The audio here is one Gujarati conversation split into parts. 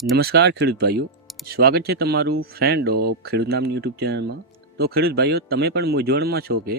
નમસ્કાર ખેડૂત ભાઈઓ. સ્વાગત છે તમારું ફ્રેન્ડ ઓફ ખેડૂત નામની યુટ્યુબ ચેનલમાં. તો ખેડૂત ભાઈઓ, તમે પણ મૂંઝવણમાં છો કે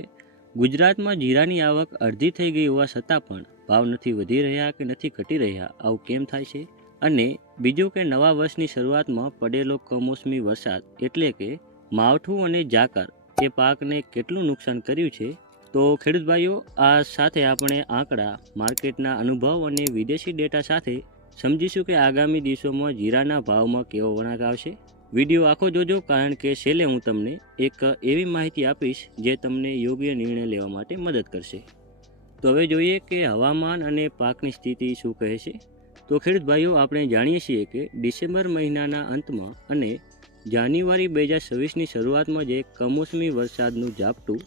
ગુજરાતમાં જીરાની આવક અડધી થઈ ગઈ હોવા છતાં પણ ભાવ નથી વધી રહ્યા કે નથી ઘટી રહ્યા, આવું કેમ થાય છે? અને બીજું કે નવા વર્ષની શરૂઆતમાં પડેલો કમોસમી વરસાદ એટલે કે માવઠું અને ઝાકર એ પાકને કેટલું નુકસાન કર્યું છે? તો ખેડૂત ભાઈઓ, આ સાથે આપણે આંકડા, માર્કેટના અનુભવ અને વિદેશી ડેટા સાથે સમજીશું કે આગામી દિવસોમાં જીરાના ભાવમાં કેવો વળાંક આવશે? વીડિયો આખો જોજો કારણ કે છેલ્લે હું તમને એક એવી માહિતી આપીશ જે તમને યોગ્ય નિર્ણય લેવા માટે મદદ કરશે. તો હવે જોઈએ કે હવામાન અને પાકની સ્થિતિ શું કહે છે તો ખેડૂત ભાઈઓ, આપણે જાણીએ છીએ કે ડિસેમ્બર મહિનાના અંતમાં અને જાન્યુઆરી બે હજાર છવ્વીસની શરૂઆતમાં જે કમોસમી વરસાદનું ઝાપટું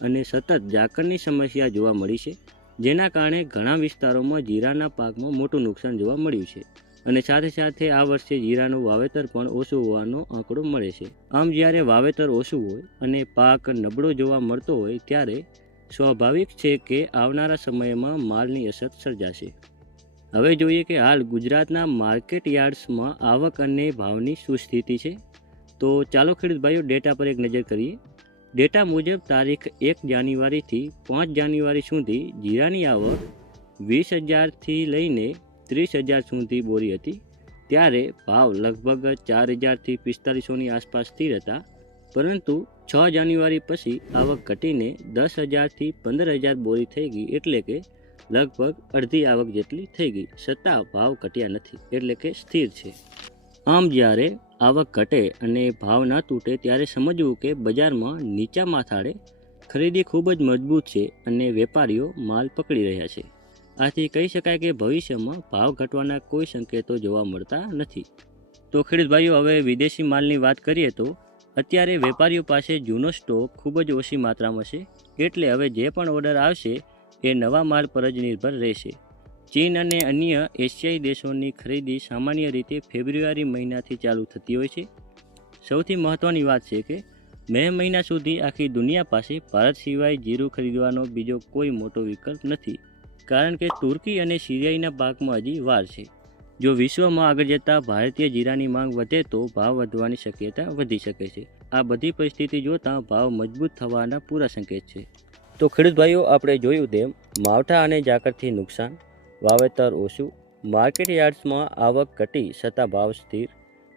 અને સતત ઝાકળની સમસ્યા જોવા મળી છે જેના કારણે ઘણા વિસ્તારોમાં જીરાના પાકમાં મોટું નુકસાન જોવા મળ્યું છે. અને સાથે સાથે આ વર્ષે જીરાનું વાવેતર પણ ઓછું હોવાનો આંકડો મળે છે. આમ જ્યારે વાવેતર ઓછું હોય અને પાક નબળો જોવા મળતો હોય ત્યારે સ્વાભાવિક છે કે આવનારા સમયમાં માલની અસર સર્જાશે. હવે જોઈએ કે હાલ ગુજરાતના માર્કેટ યાર્ડ્સમાં આવક અને ભાવની શું સ્થિતિ છે? તો ચાલો ખેડૂત ભાઈઓ ડેટા પર એક નજર કરીએ. ડેટા મુજબ તારીખ એક જાન્યુઆરીથી પાંચ જાન્યુઆરી સુધી જીરાની આવક વીસ હજારથી લઈને ત્રીસ હજાર સુધી બોરી હતી. ત્યારે ભાવ લગભગ ચાર હજારથી પિસ્તાલીસોની આસપાસ સ્થિર હતા. પરંતુ છ જાન્યુઆરી પછી આવક ઘટીને દસ હજારથી પંદર હજાર બોરી થઈ ગઈ એટલે કે લગભગ અડધી આવક જેટલી થઈ ગઈ. છતાં ભાવ ઘટ્યા નથી એટલે કે સ્થિર છે. આમ જ્યારે આવક ઘટે અને ભાવ ન તૂટે ત્યારે સમજવું કે બજારમાં નીચા માથાળે ખરીદી ખૂબ જ મજબૂત છે અને વેપારીઓ માલ પકડી રહ્યા છે. આથી કહી શકાય કે ભવિષ્યમાં ભાવ ઘટવાના કોઈ સંકેતો જોવા મળતા નથી. તો ખેડૂત હવે વિદેશી માલની વાત કરીએ તો અત્યારે વેપારીઓ પાસે જૂનો સ્ટોક ખૂબ જ ઓછી માત્રામાં છે. એટલે હવે જે પણ ઓર્ડર આવશે એ નવા માલ પર જ નિર્ભર રહેશે. ચીન અને અન્ય એશિયાઈ દેશોની ખરીદી સામાન્ય રીતે ફેબ્રુઆરી મહિનાથી ચાલુ થતી હોય છે. સૌથી મહત્ત્વની વાત છે કે, મે મહિના સુધી આખી દુનિયા પાસે ભારત સિવાય જીરું ખરીદવાનો બીજો કોઈ મોટો વિકલ્પ નથી. કારણ કે તુર્કી અને સિરિયાઈના પાકમાં હજી વાર છે. જો વિશ્વમાં આગળ જતાં ભારતીય જીરાની માંગ વધે તો ભાવ વધવાની શક્યતા વધી શકે છે. આ બધી પરિસ્થિતિ જોતાં ભાવ મજબૂત થવાના પૂરા સંકેત છે. તો ખેડૂત ભાઈઓ, આપણે જોયું તેમ માવઠા અને ઝાકરથી નુકસાન વાવેતર ઓછું, માર્કેટ યાર્ડ્સમાં આવક ઘટી છતાં ભાવ સ્થિર.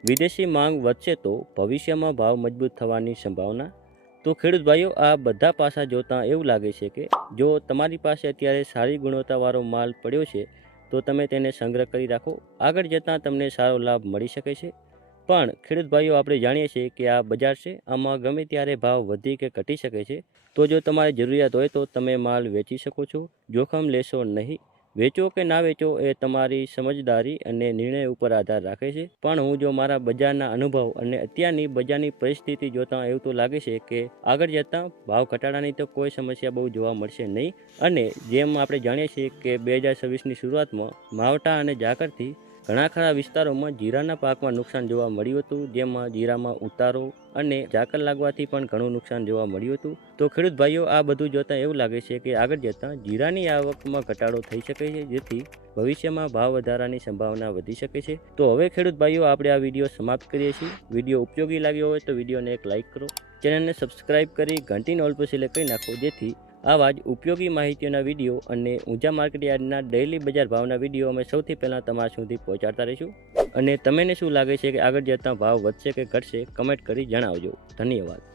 વિદેશી માંગ વધશે તો ભવિષ્યમાં ભાવ મજબૂત થવાની સંભાવના. તો ખેડૂત ભાઈઓ, આ બધા પાસા જોતાં એવું લાગે છે કે જો તમારી પાસે અત્યારે સારી ગુણવત્તાવાળો માલ પડ્યો છે, તો તમે તેને સંગ્રહ કરી રાખો. આગળ જતાં તમને સારો લાભ મળી શકે છે. પણ ખેડૂત ભાઈઓ, આપણે જાણીએ છીએ કે આ બજાર છે. આમાં ગમે ત્યારે ભાવ વધી કે ઘટી શકે છે. તો જો તમારે જરૂરિયાત હોય તો તમે માલ વેચી શકો છો. જોખમ લેશો નહીં. વેચો કે ના વેચો એ તમારી સમજદારી અને નિર્ણય ઉપર આધાર રાખે છે. પણ હું જો મારા બજારના અનુભવ અને અત્યારની બજારની પરિસ્થિતિ જોતાં એવું તો લાગે છે કે આગળ જતાં ભાવ ઘટાડાની તો કોઈ સમસ્યા બહુ જોવા મળશે નહીં. અને જેમ આપણે જાણીએ છીએ કે બે હજાર છવ્વીસની શરૂઆતમાં માવટા અને ઝાકરથી ઘણા ખરા વિસ્તારોમાં જીરાના પાકમાં નુકસાન જોવા મળ્યું હતું, જેમાં જીરામાં ઉતારો અને ઝાકર લાગવાથી પણ ઘણું નુકસાન જોવા મળ્યું હતું. તો ખેડૂત ભાઈઓ, આ બધું જોતાં એવું લાગે છે કે આગળ જતાં જીરાની આવકમાં ઘટાડો થઈ શકે છે, જેથી ભવિષ્યમાં ભાવ વધારાની સંભાવના વધી શકે છે. તો હવે ખેડૂત ભાઈઓ, આપણે આ વીડિયો સમાપ્ત કરીએ છીએ. વીડિયો ઉપયોગી લાગ્યો હોય તો વિડીયોને એક લાઇક કરો. ચેનલને સબસ્ક્રાઇબ કરી, ઘંટીને ઓલ પર સિલેક્ટ કરી નાખો, જેથી આવા જ ઉપયોગી માહિતીઓના વીડિયો અને ઊંચા માર્કેટ યાર્ડના ડેઇલી બજાર ભાવના વીડિયો અમે સૌથી પહેલાં તમારા સુધી પહોંચાડતા રહીશું. અને તમને શું લાગે છે કે આગળ જતાં ભાવ વધશે કે ઘટશે, કમેન્ટ કરી જણાવજો. ધન્યવાદ.